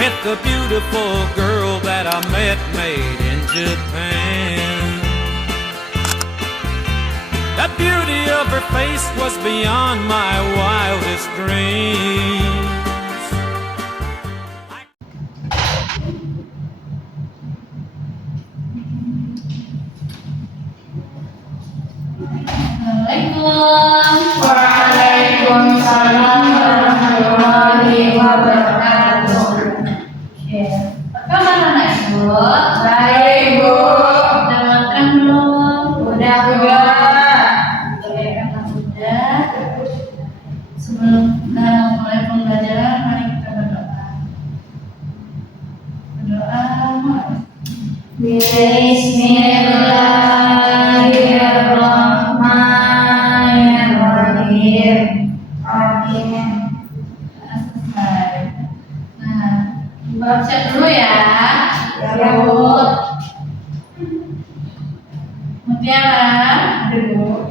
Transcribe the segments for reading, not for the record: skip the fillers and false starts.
with the beautiful girl that I met made in Japan. The beauty of her face was beyond my wildest dreams. Waalaikumsalam warahmatullahi wabarakatuh. Oke, apa kabar anak ibu? Baik bu. Udah makan belum? Udah. Oke, karena udah. Sebelum kita mulai pembelajaran, mari kita berdoa. Berdoa. Bismillahirrahmanirrahim. Amin. Selesai. Nah, baca dulu ya. Ya bu. Mutiara. Ada bu.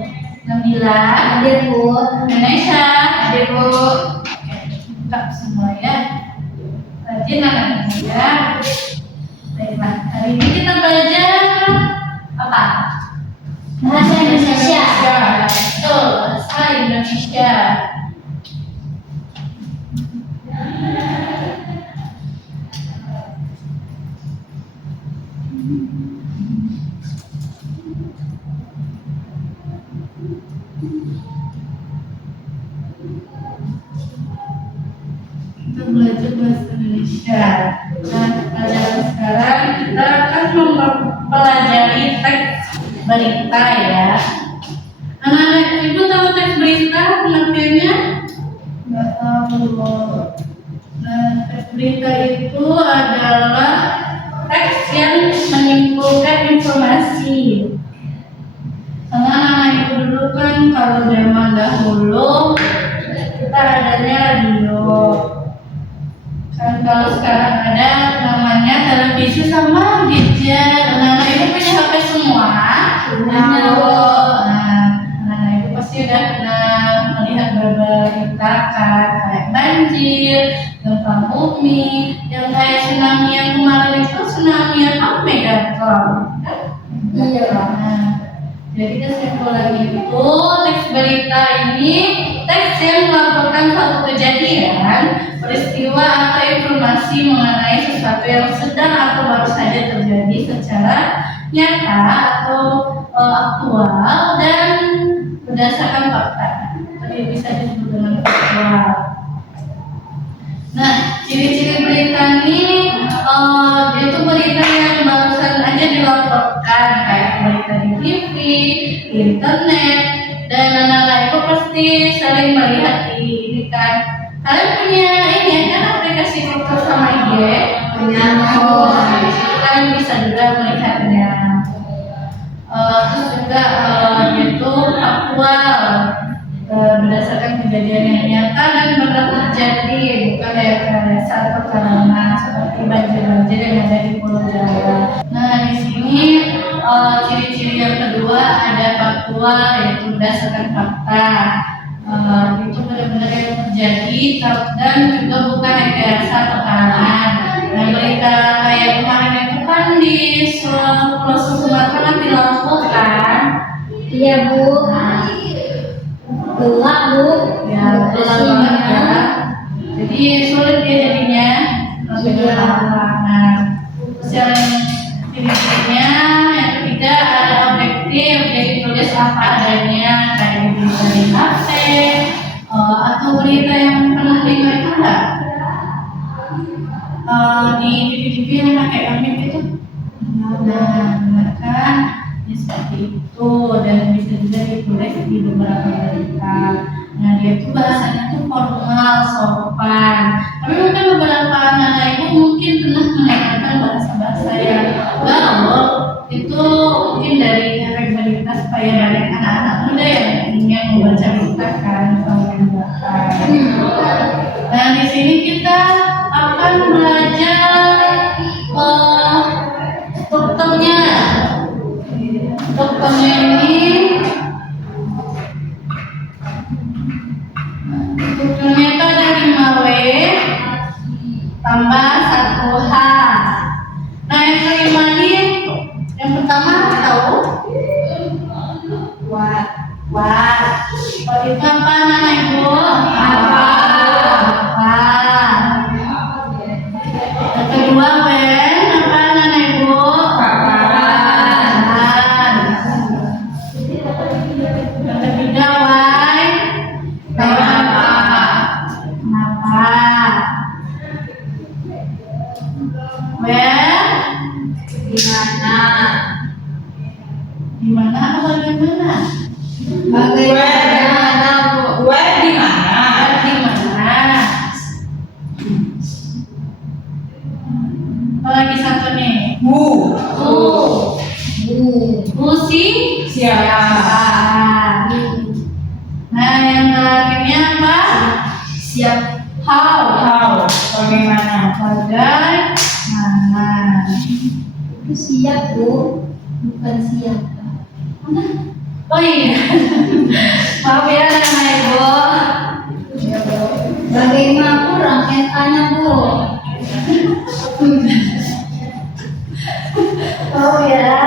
Nabila. Ada bu. Indonesia. Ada bu. Oke, buka semua ya. Rajin anak ya. Baiklah, hari ini kita belajar apa? Bahasa Indonesia. Betul, bahasa Indonesia. Kita belajar bahasa Indonesia. Nah, pelajaran sekarang kita akan mempelajari teks berita ya. Anak-anak ibu tahu teks berita pengertiannya? Nggak tahu. Nah, teks berita itu adalah teks yang menyimpulkan informasi. Karena anak-anak ibu dulu kan kalau zaman dahulu kita adanya radio. Kan kalau sekarang ada namanya televisi sama gadget. Anak-anak ibu punya HP semua? Anak-anak ibu pasti udah pernah melihat berita kan, kayak banjir, gempa bumi, yang kayak tsunami yang kemarin itu tsunami apa? Megatron. Iya. Nah, jadi kesimpulan itu teks berita ini teks yang melaporkan suatu kejadian, peristiwa atau informasi mengenai sesuatu yang sedang atau baru saja terjadi secara nyata atau aktual dan berdasarkan fakta. Jadi bisa disebut dengan faktual. Nah, ciri-ciri berita ini itu berita yang barusan aja dilaporkan, kayak berita di TV, di internet, dan anak-anak itu pasti sering melihat ini kan. Kalian punya ini kan aplikasi TikTok sama IG? Punya. Kalian bisa juga melihatnya. Terus juga itu aktual, berdasarkan kejadian yang nyata dan benar terjadi, bukan rekayasa atau karena seperti banjir-banjir yang ada di Pulau Jawa. Nah, di sini ciri-ciri yang kedua ada faktual, yaitu berdasarkan fakta. Itu benar-benar yang terjadi dan juga bukan rekayasa atau karangan. Nah, berita kayak kemarin itu kan di Pulau Sumatera dilaporkan. Iya bu. Gelap bu. Ya, gelap banget ya. Jadi sulit ya jadinya. Nah, yang ciri-cirinya yang ketiga ada objektif, jadi tulis apa adanya, kayak berita di HP atau berita yang pernah dengar itu enggak? Di TV-TV yang pakai amip itu. Nah, kan ya seperti itu, dan bisa juga ditulis di beberapa berita. Nah, dia itu bahasanya tuh formal, sopan. Tapi mungkin beberapa anak ibu mungkin pernah menggunakan bahasa-bahasa yang gaul. Itu mungkin dari efek berita supaya banyak anak-anak muda yang ingin membaca berita kan atau membaca. Nah, di sini kita akan belajar strukturnya. Strukturnya ini strukturnya itu ada 5W tambah 1 Tuhan. Nah, yang kelima ini, yang pertama tahu? What? What itu apa anak ibu? Apa? Yang kedua Ben, apa anak ibu? Kapan? Yang ketiga why? Kenapa? Where? Dimana atau bagaimana? Bagaimana Bu? Where di mana? Dimana? Apa lagi satu nih? Bu. Busi? Siapa? Nah, yang terakhirnya apa? Siap. How? How? Bagaimana? Bagaimana? Itu siap Bu, bukan siapa. Oh iya. Maaf ya anak ibu. Bagaimana kurang tanya Bu? Oh ya.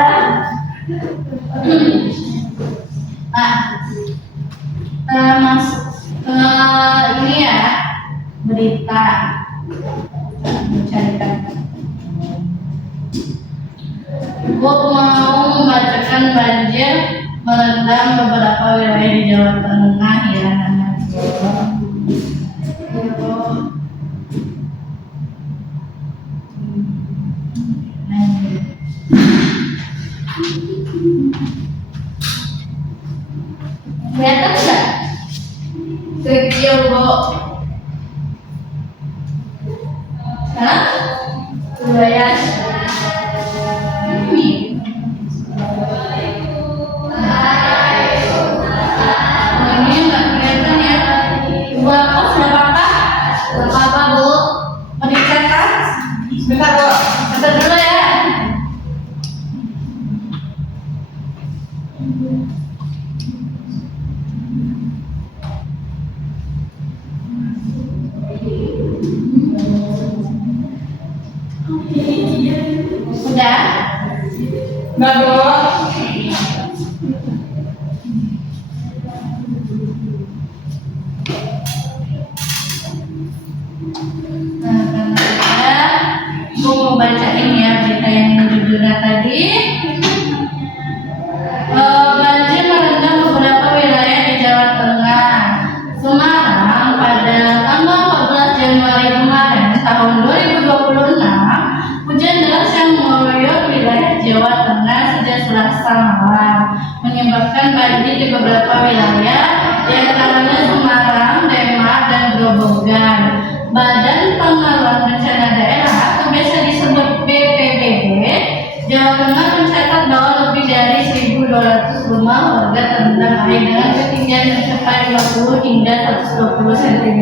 Nah, kita masuk ke ini ya, berita. Mencarikan. Ibu mau membacakan banjir merendam beberapa wilayah di Jawa Tengah ya anak ibu. Kelihatan nggak? Kecil Bu. Sekarang? Udah ya. Ini. Ini nggak kelihatan ya. Ibu aku sudah apa? Apa Bu? Mau dicetak? Sebentar Bu. Catat dulu ya. Sudah? Enggak Bu. Nah, karena Ibu mau bacain ya berita yang judulnya tadi. Banjir merendam beberapa wilayah di Jawa Tengah. Semarang pada tanggal 14 Januari kemarin tahun 2026, hujan deras yang mengguyur wilayah Jawa Tengah sejak Selasa malam menyebabkan banjir di beberapa wilayah, di antaranya Semarang, Demak, dan Grobogan. Badan Penanggulangan Bencana Daerah atau biasa disebut BPBD Jawa Tengah mencatat bahwa lebih dari 1.200 rumah warga terendam air dengan ketinggian mencapai 50 hingga 120 cm.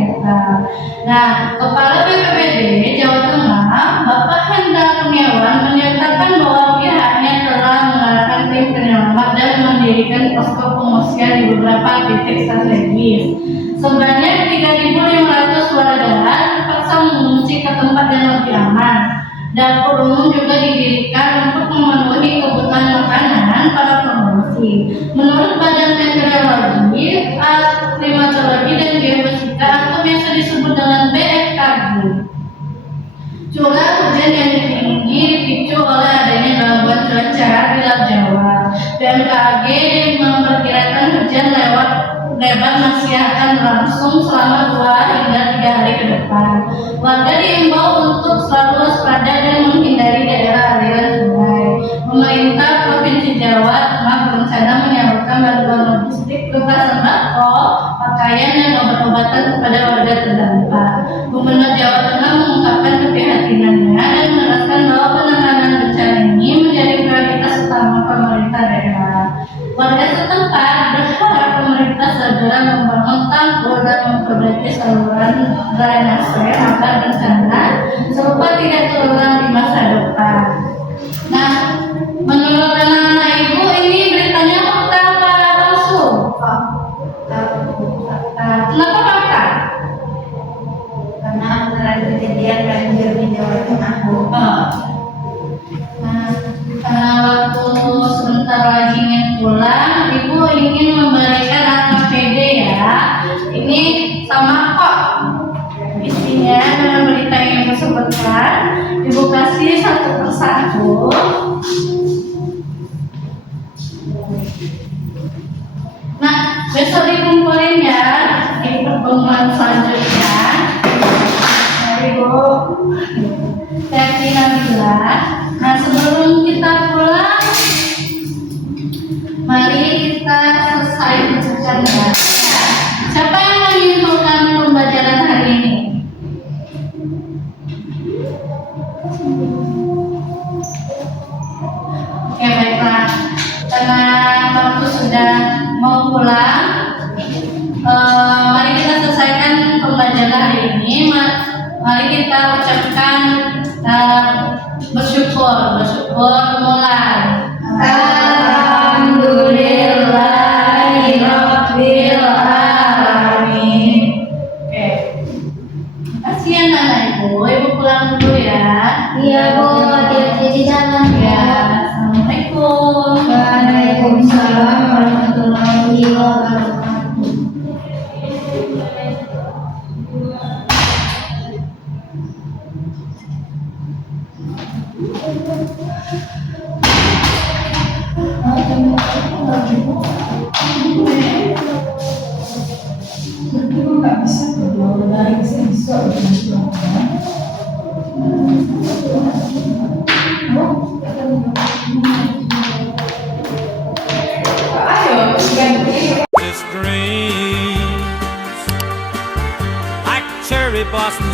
Nah, Kepala BPBD Jawa Tengah, Bapak Hendra Kurniawan menyatakan bahwa pihaknya telah mengarahkan tim penyelamat dan mendirikan posko pengungsian di beberapa titik strategis. Sebanyak 3.500 warga terpaksa mengungsi ke tempat yang lebih aman. Dapur umum juga didirikan untuk memenuhi kebutuhan makanan para pengungsi. Menurut Badan Meteorologi, Klimatologi dan Geofisika atau biasa disebut dengan BMKG, curah hujan yang tinggi dipicu oleh adanya gangguan cuaca di Laut Jawa. BMKG memperkirakan hujan lebat masih akan berlangsung selama 2 hingga 3 hari ke depan. Warga diimbau untuk selalu waspada dan menghindari daerah aliran sungai. Pemerintah Provinsi Jawa Tengah berencana menyalurkan bantuan logistik berupa sembako, pakaian, dan obat-obatan kepada warga terdampak. Gubernur Jawa Tengah mengungkapkan keprihatinannya dan menegaskan bahwa penanganan bencana ini menjadi prioritas utama pemerintah daerah. Warga setempat berharap pemerintah segera membangun tanggul dan memperbaiki saluran drainase agar bencana serupa tidak terulang di masa depan. Nah, menurut anak-anak ibu ini beritanya fakta apa palsu? Fakta. Kenapa fakta? Karena beneran kejadian banjir di Jawa Tengah Bu. Nabila. Nah, sebelum kita pulang, mari kita selesai bacanya. Siapa yang menyimpulkan pembelajaran hari ini? Oke, baiklah. Karena waktu sudah mau pulang, mari kita selesaikan pembelajaran hari ini. Mari kita ucapkan bersyukur mulai. Alhamdulillahirabbil alamin. Oke. Makasih ya Nana Ibu. Ibu pulang dulu ya. Iya Bu, hati-hati di jalan Ya, ya. Assalamualaikum. Waalaikumsalam warahmatullahi wabarakatuh. Ibu nggak bisa tuh dari sini besok. Ayo, ganti. This dreams like cherry blossom